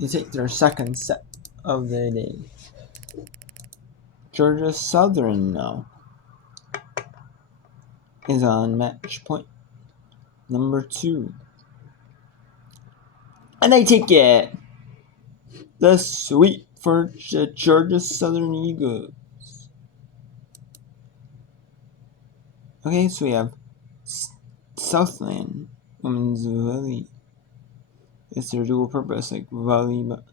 They take their second set of the day. Georgia Southern now is on match point number 2. And they take it. The sweep for the Georgia Southern Eagles. Okay, so we have Southland Women's Volley. It's their dual purpose, like volley. But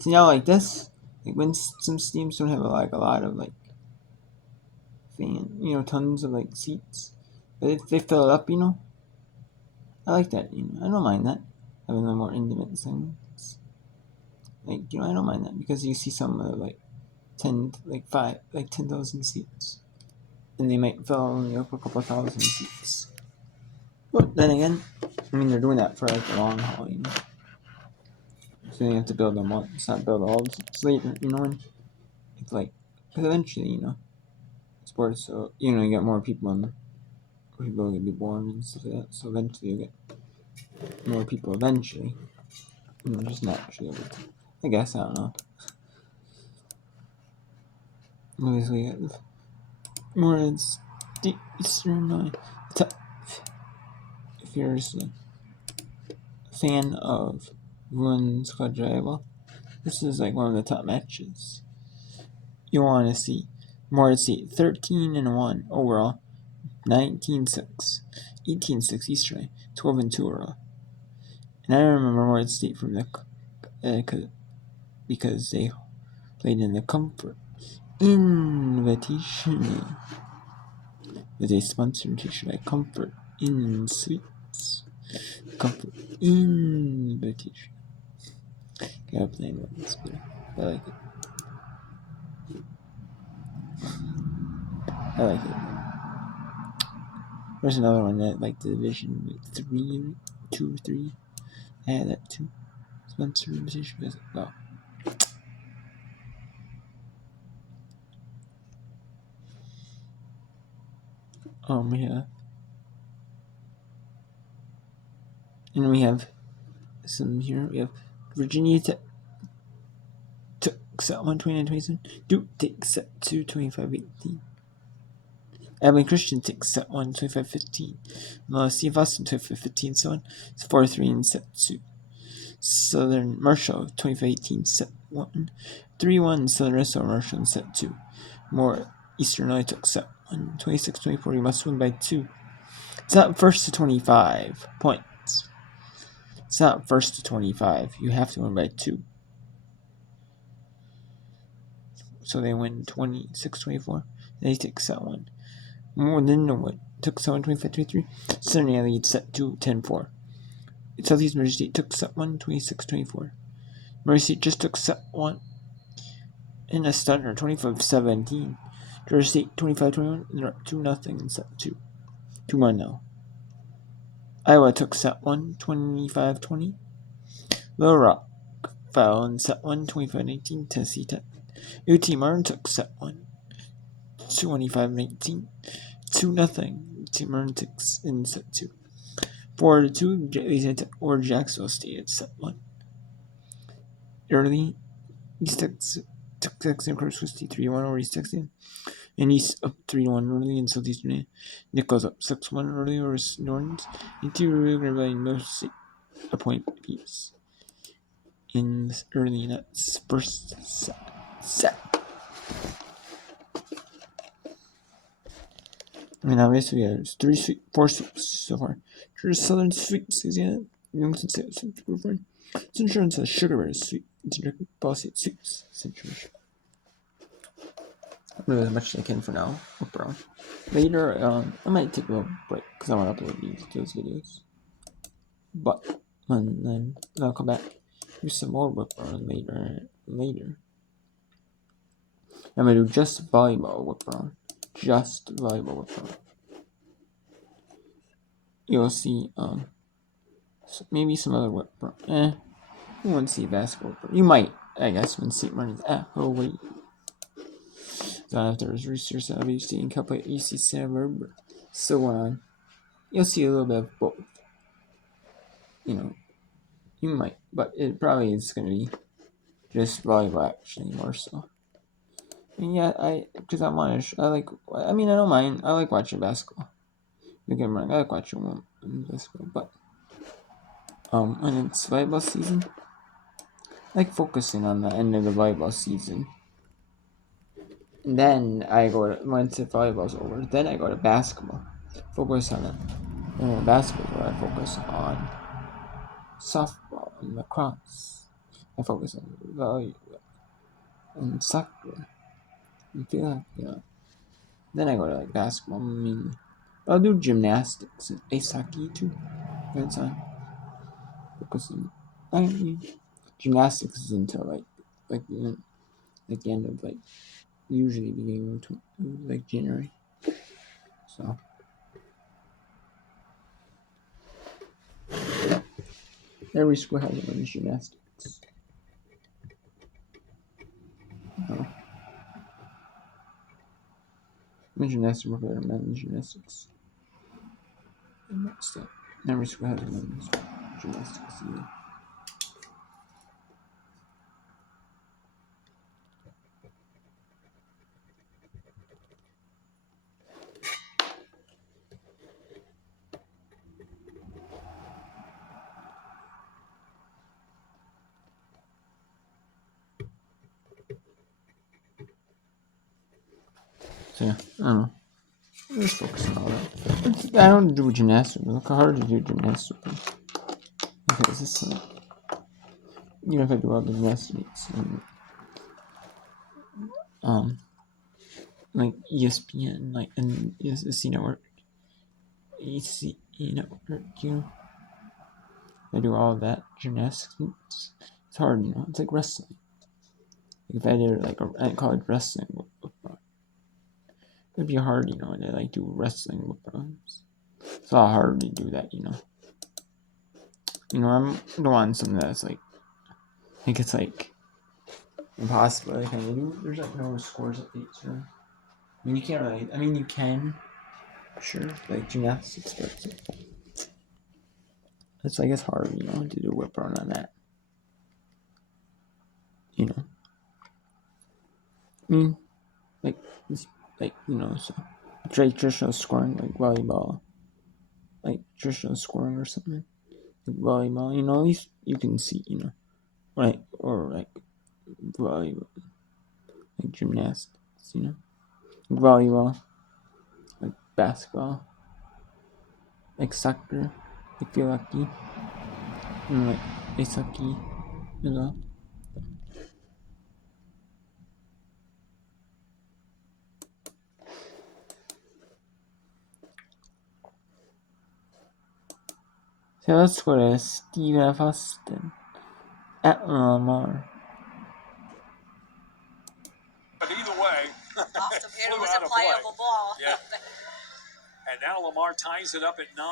see now, like this, like when some teams don't have like a lot of like tons of like seats, but if they fill it up, I like that. I don't mind that, having the more intimate things. Like I don't mind that, because you see some like 10,000 seats, and they might fill only up a couple thousand seats. But then again, they're doing that for like the long haul, So you have to build them once, not build all the seats later, and it's like, because eventually, sports, so you get more people in them. People are gonna be born and stuff like that, so eventually you get more people eventually. Just naturally over time. I guess, I don't know. Obviously, you get more it's the Eastern if you're just a fan of women's volleyball, this is like one of the top matches you want to see. More to see 13-1 overall, 19-6, 18-6 Eastern, 12-2 overall. And I remember Morehead State from because they played in the Comfort Invitational with a sponsorship by Comfort in Suites. Comfort Invitation. Gotta play in ones, but I like it. There's another one that like the Division 3, 2, 3. I had that too. Sponsor invitation visit. Wow. We have some here. We have Virginia Tech took set 1, 29-27. Duke takes set 2, 25-18. Abilene Christian takes set 1, 25-15. Steve Austin 25-15. So on. It's 4-3 in set 2. Southern Marshall 25-18 set 1. 3-1 Southern Russell Marshall in set 2. More Eastern Illinois took set 1, 26-24. You must win by 2. It's not first to 25 points. It's not first to 25. You have to win by 2. So they win 26-24. They take set 1. More than Norwood took set 1, 25-23. Southern Illinois leads set 2, 10-4. Southeast Murray State took set 1, 26-24. Murray State just took set 1 in a stunner, 25-17. Georgia State 25-21. They're up 2-0 in set 2. 2-1 now. Iowa took set 1, 25-20. Little Rock fell in set 1, 25-19. Tennessee Tech. UT Martin took set 1, 25-19. 2-0. UT Martin takes in set 2. 4-2. Or Jacksonville State at set 1. Early East Texas took Texas and Corpus Christi 3-1 over East Texas. And East up 3-1 early in Southeastern Illinois. Nichols up 6-1 early over Northern. And 2 Rio Grande Valley North a point apiece. In early in that first set. And obviously we have 4 sweeps so far. Georgia Southern sweeps, Youngstown State sweeps, Central and Sugar Bear sweep, Ball State sweeps, Central. I'm going to do as much as I can for now. Later, I might take a little break because I want to upload those videos. But then I'll come back. Do some more whip around later. I'm going to do just volleyball whip around. Just volleyball whip around. You'll see maybe some other whip around. You won't see basketball whip around. You might, I guess, when St. Martin's at Hawaii. So after his research on WC and Cup at UC Santa Barbara, so on. You'll see a little bit of both. You might, but it probably is going to be Just volleyball actually more so. And yeah, because I want to. I don't mind. I like watching basketball. Don't get me wrong. I like watching basketball, but when it's volleyball season, I like focusing on the end of the volleyball season. And then once the volleyball's over, then I go to basketball. Focus on it. And basketball, where I focus on softball and lacrosse. I focus on volleyball and soccer. I feel like, then I go to like basketball. I mean, I'll do gymnastics and ice hockey too. That's on. Because I mean, gymnastics is until like the end of usually beginning of January. So every school has their own gymnastics. Gymnastics work better men's gymnastics. And that's that. Every school has their own gymnastics. Yeah. So yeah, I don't know. I'm just focusing on all that. I don't do gymnastics. Look how hard to do gymnastics. Because it's even if I do all the gymnastics and like ESPN, and ESC network, EC network, I do all of that gymnastics. It's hard, It's like wrestling. If I did I college wrestling, it'd be hard, And I do wrestling with brothers. It's a lot hard to do that, I'm don't want something that's it's impossible. There's no scores updates, right? I mean, you can't really. I mean, you can, sure, gymnastics, but it's hard, to do whip run on that. I mean, so traditional scoring, volleyball, traditional scoring or something, volleyball. At least you can see, or volleyball, gymnastics, volleyball, basketball, soccer, feel lucky, and ice hockey, So let's go to Stephen F. Austin at Lamar. But either way, it was a playable ball. Yeah. And now Lamar ties it up at 9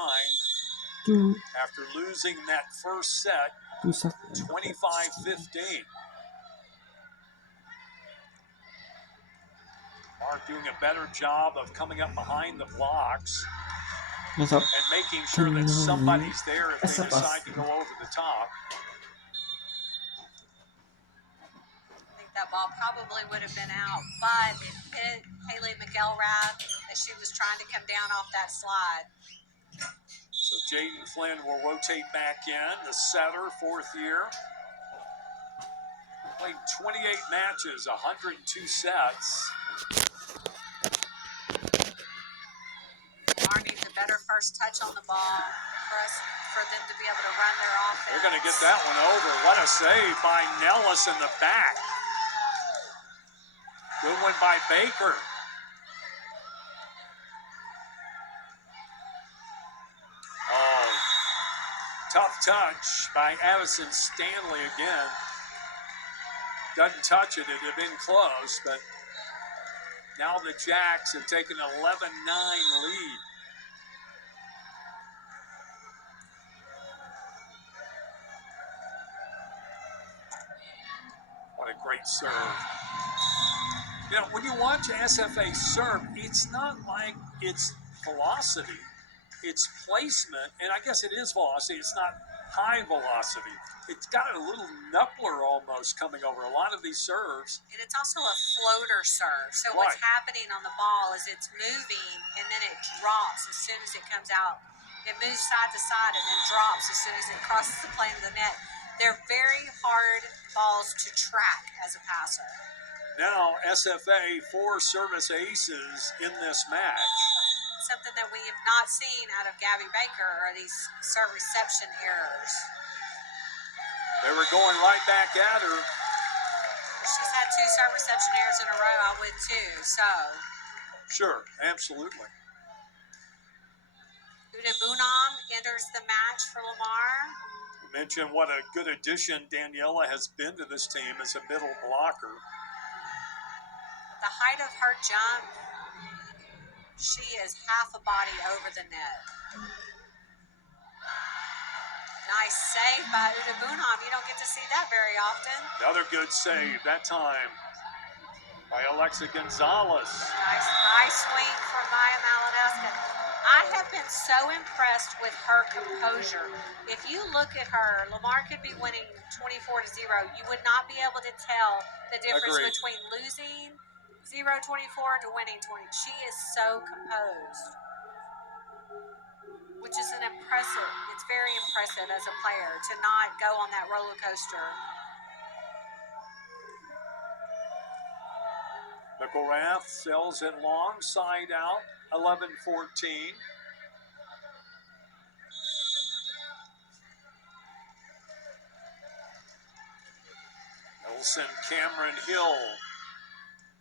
after losing that first set, 25-15. Lamar doing a better job of coming up behind the blocks and making sure that somebody's there if they decide to go over the top. I think that ball probably would have been out, but it hit Haley McElrath as she was trying to come down off that slide. So Jaden Flynn will rotate back in, the setter, 4th year. Played 28 matches, 102 sets. Lamar needs a better first touch on the ball for them to be able to run their offense. They're going to get that one over. What a save by Nellis in the back. Good one by Baker. Oh, tough touch by Addison Stanley again. Doesn't touch it. It had been close, but now the Jacks have taken an 11-9 lead. What a great serve. When you watch SFA serve, it's not like it's velocity. It's placement, and I guess it is velocity. It's not high velocity. It's got a little knuckler almost coming over a lot of these serves. And it's also a floater serve. So what's happening on the ball is it's moving and then it drops as soon as it comes out. It moves side to side and then drops as soon as it crosses the plane of the net. They're very hard balls to track as a passer. Now SFA 4 service aces in this match. Something that we have not seen out of Gabby Baker are these serve reception errors. They were going right back at her. She's had 2 serve reception errors in a row. I would too. So. Sure, absolutely. Uda Bunam enters the match for Lamar. We mentioned what a good addition Daniela has been to this team as a middle blocker. The height of her jump, she is half a body over the net. Nice save by Uda Bunam. You don't get to see that very often. Another good save that time by Alexa Gonzalez. Nice swing from Maya Malinowska. I have been so impressed with her composure. If you look at her, Lamar could be winning 24-0. You would not be able to tell the difference between losing 0-24 to winning 20. She is so composed, which is it's very impressive as a player to not go on that roller coaster. McElrath sells it long, side out, 11-14. Nelson Cameron Hill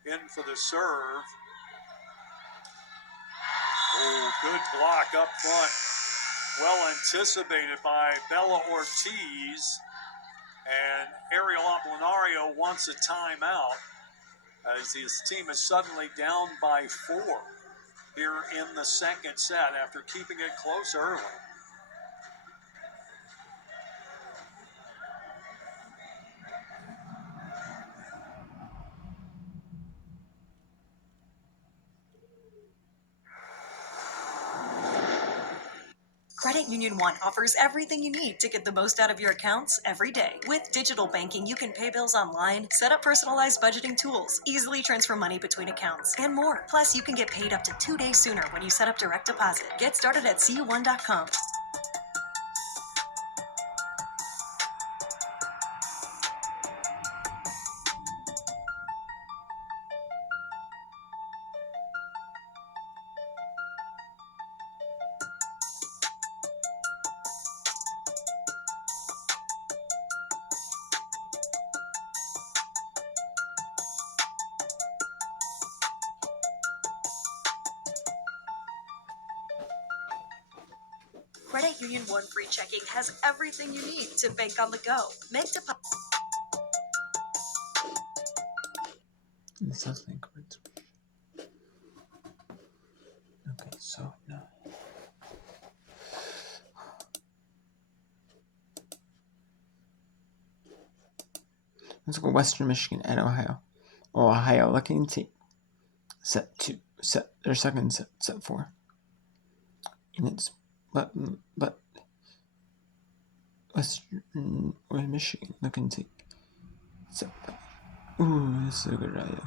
in for the serve. Oh, good block up front. Well anticipated by Bella Ortiz. And Ariel Apolinario wants a timeout as his team is suddenly down by 4 here in the second set after keeping it close early. Credit Union One offers everything you need to get the most out of your accounts every day. With digital banking, you can pay bills online, set up personalized budgeting tools, easily transfer money between accounts, and more. Plus, you can get paid up to 2 days sooner when you set up direct deposit. Get started at cu1.com. Credit Union One Free Checking has everything you need to bank on the go. Make deposits. This sounds like words. Okay, so no. Let's go Western Michigan at Ohio. Ohio looking to set 2, set their second set, set 4. And it's but Western Michigan looking to set 5. Ooh, this is a good rally.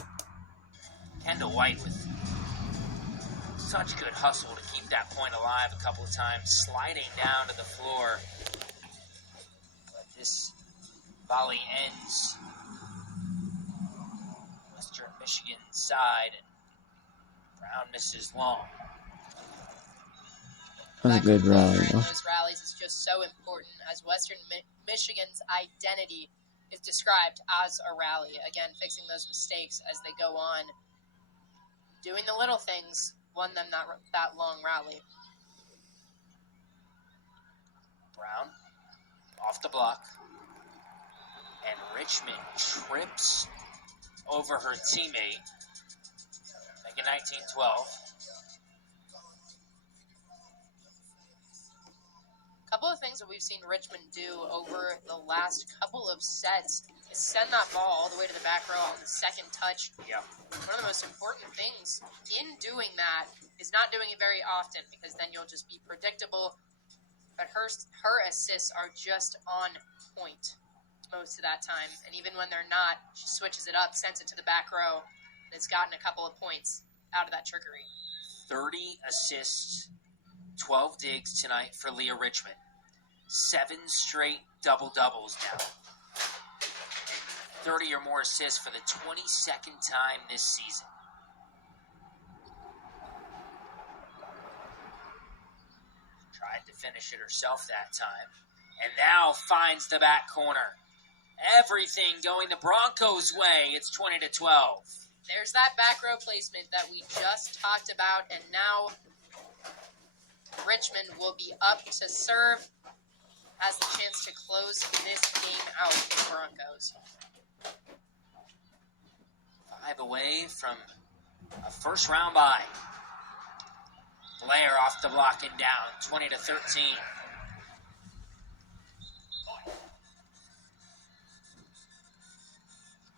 Kendall White with such good hustle to keep that point alive a couple of times, sliding down to the floor. But this volley ends Western Michigan's side, and Brown misses long. That was a good rally. Those rallies is just so important as Western Michigan's identity is described as a rally. Again, fixing those mistakes as they go on. Doing the little things won them that long rally. Brown off the block. And Richmond trips over her teammate. Make it 19-12. A couple of things that we've seen Richmond do over the last couple of sets is send that ball all the way to the back row on the second touch. Yeah. One of the most important things in doing that is not doing it very often, because then you'll just be predictable but her assists are just on point most of that time. And even when they're not, she switches it up, sends it to the back row, and has gotten a couple of points out of that trickery. 30 assists, 12 digs tonight for Leah Richmond. 7 straight double-doubles now. And 30 or more assists for the 22nd time this season. Tried to finish it herself that time. And now finds the back corner. Everything going the Broncos' way. It's 20-12. There's that back row placement that we just talked about, and now Richmond will be up to serve. Has the chance to close this game out for the Broncos. 5 away from a first round bye. Blair off the block and down, 20-13.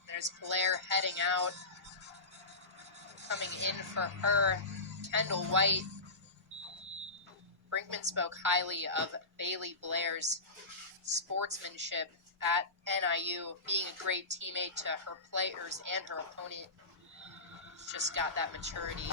There's Blair heading out. Coming in for her, Kendall White. Brinkman spoke highly of Bailey Blair's sportsmanship at NIU, being a great teammate to her players and her opponent. Just got that maturity